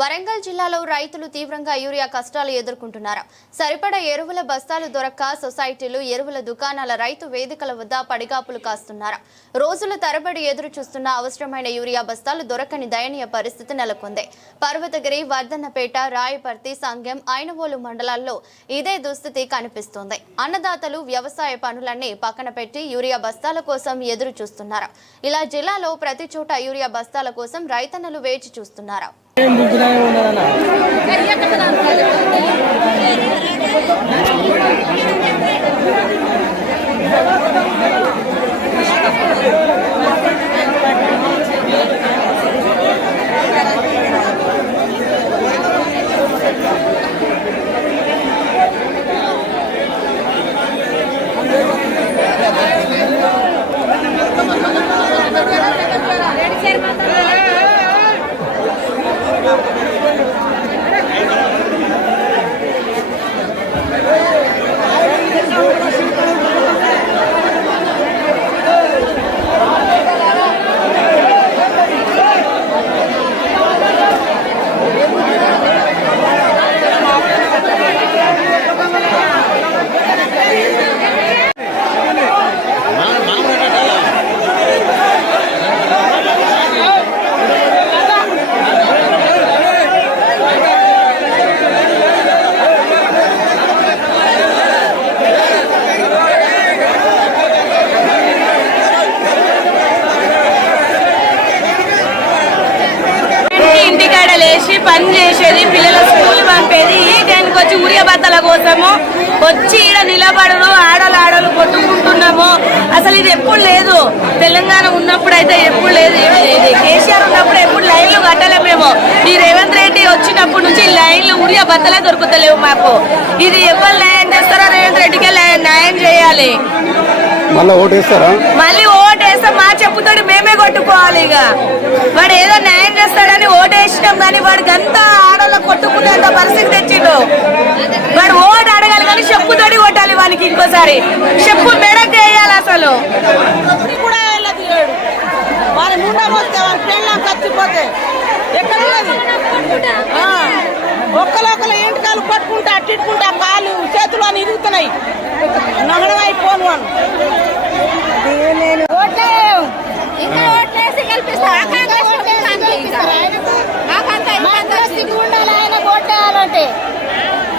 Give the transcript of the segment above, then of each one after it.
వరంగల్ జిల్లాలో రైతులు తీవ్రంగా యూరియా కష్టాలు ఎదుర్కొంటున్నారు? సరిపడ ఎరువుల బస్తాలు దొరక్క సొసైటీలు ఎరువుల దుకాణాల రైతు వేదికల వద్ద పడిగాపులు కాస్తున్నారు? రోజుల తరబడి ఎదురు చూస్తున్న అవసరమైన యూరియా బస్తాలు దొరకని దయనీయ పరిస్థితి నెలకొంది. పర్వతగిరి వర్ధన్నపేట రాయపర్తి సంఘం ఐనవోలు మండలాల్లో ఇదే దుస్థితి కనిపిస్తోంది. అన్నదాతలు వ్యవసాయ పనులన్నీ పక్కన పెట్టి యూరియా బస్తాల కోసం ఎదురు చూస్తున్నారు? ఇలా జిల్లాలో ప్రతి చోట యూరియా బస్తాల కోసం రైతన్నలు వేచి చూస్తున్నారు? 僕だよならな。కోసము వచ్చి ఈడ నిలబడరు ఆడలు ఆడలు కొట్టుకుంటున్నాము. అసలు ఇది ఎప్పుడు లేదు. తెలంగాణ ఉన్నప్పుడు అయితే ఎప్పుడు లేదు కేసీఆర్ ఉన్నప్పుడు ఎప్పుడు లైన్లు కట్టలే మేము. ఈ రేవంత్ రెడ్డి వచ్చినప్పటి నుంచి లైన్లు ఉరియ బత్తలే దొరుకుతలేవు మాకు. ఇది ఎవరు న్యాయం చేస్తారో రేవంత్ రెడ్డికే న్యాయం- చేయాలి. మళ్ళీ ఓటు వేస్తారా మళ్ళీ ఓటేస్తే మా చెప్పుతోటి మేమే కొట్టుకోవాలి ఇక వాడు ఏదో న్యాయం చేస్తాడని ఓటేసినాం కానీ వాడికి అంతా ఆడలో కొట్టుకునేంత పరిస్థితి తెచ్చిండు. వాడు ఓటు అడగాలి కానీ చెప్పుతోటి కొట్టాలి వానికి ఇంకోసారి. చెప్పు మెడకు వేయాలి అసలు. వారి ముండ పోతే వారి పెళ్ళం కత్తిపోతే ఎక్కడ ఒక్కలొక్కలు ఎంటకాలు పట్టుకుంటా తిట్టుకుంటా కాళ్ళు చేతులు అని ఇరుగుతున్నాయి. నమ్మడమైపోను అని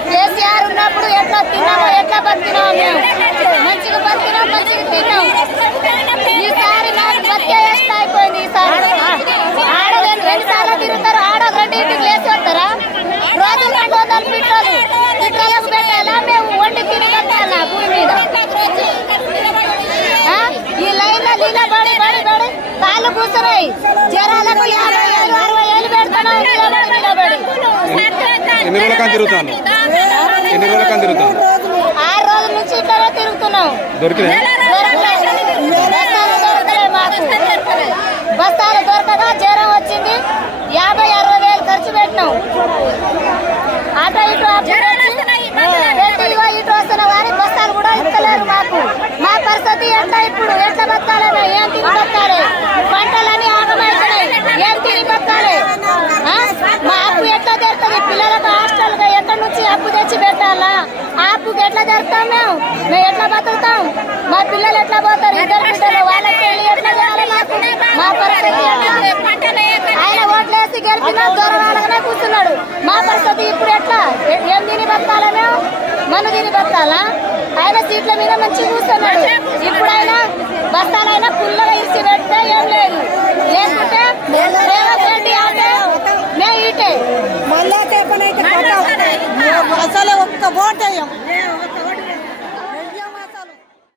కేసీఆర్ ఉన్నప్పుడు ఎట్లా తిన్నామో ఎట్లా బతికినామో. మేము మంచిగా బతికినాం మంచిగా తిన్నాం. ఈసారి నాకు బతికే ఇష్టం అయిపోయింది ఈసారి. ఆడ రెండు రెండు సార్లు తిరుగుతారు ఆడ రెండు ఇంటికి లేచి వస్తారా? రోజు రెండు వందలు పిట్టలు పిట్టలకు పెట్టాలా? మేము వండి తిని కట్టాలా భూమి మీద? ఆ? ఈ లైన్లో కూర్చున్నాయి జ్వరాలకు యాభై ఏళ్ళు అరవై నిలబడి నిలబడి. ఎన్ని తిరుగుతాను? ఎన్ని తిరుగుతాను? ఆరు రోజుల నుంచి ఇక్కడే తిరుగుతున్నాం. బస్తాలు దొరకగా జ్వరం వచ్చింది. యాభై అరవై వేలు ఖర్చు పెట్టినాం. అటు ఇటు అప్పు తెచ్చి, పెట్టి ఇగో ఇటు వస్తున్న వారి బస్తాలు కూడా ఇస్తలేరు మాకు మా పరిస్థితి ఎట్లా ఇప్పుడు ఎట్లా బతకాలి మేము? ఏం తిని బతకాలి పంటలన్నీ ఆగమవుతున్నాయి ఏం తిని బతకాలి ఆ? మా అప్పు ఎట్లా తెరుతుంది పిల్లలకు హాస్టల్గా ఎక్కడి నుంచి అప్పు తెచ్చి పెట్టాలా ఆ అప్పుకి ఎట్లా తెరుతాం మేము మేము ఎట్లా బతుకుతాం? మా పిల్లలు ఎట్లా పోతారు? ఇద్దరు బిడ్డలు వాళ్ళకి మా పరిస్థితి ఎట్లా ఆయన ఓట్లేసి గెలిపిన దూరంగానే కూర్చున్నాడు. మా పరిస్థితి ఇప్పుడు ఎట్లా? ఏ- తిని బతకాలా మేము? మన తిని బతకాలా? ఆయన సీట్ల మీద మంచిగా కూర్చున్నాడు. ఇప్పుడు ఆయన బస్తాలైనా పుల్లగా ఇచ్చి పెడితే ఏం లేదు. లేకుంటే అసలు ఒక్క ఓటేయం.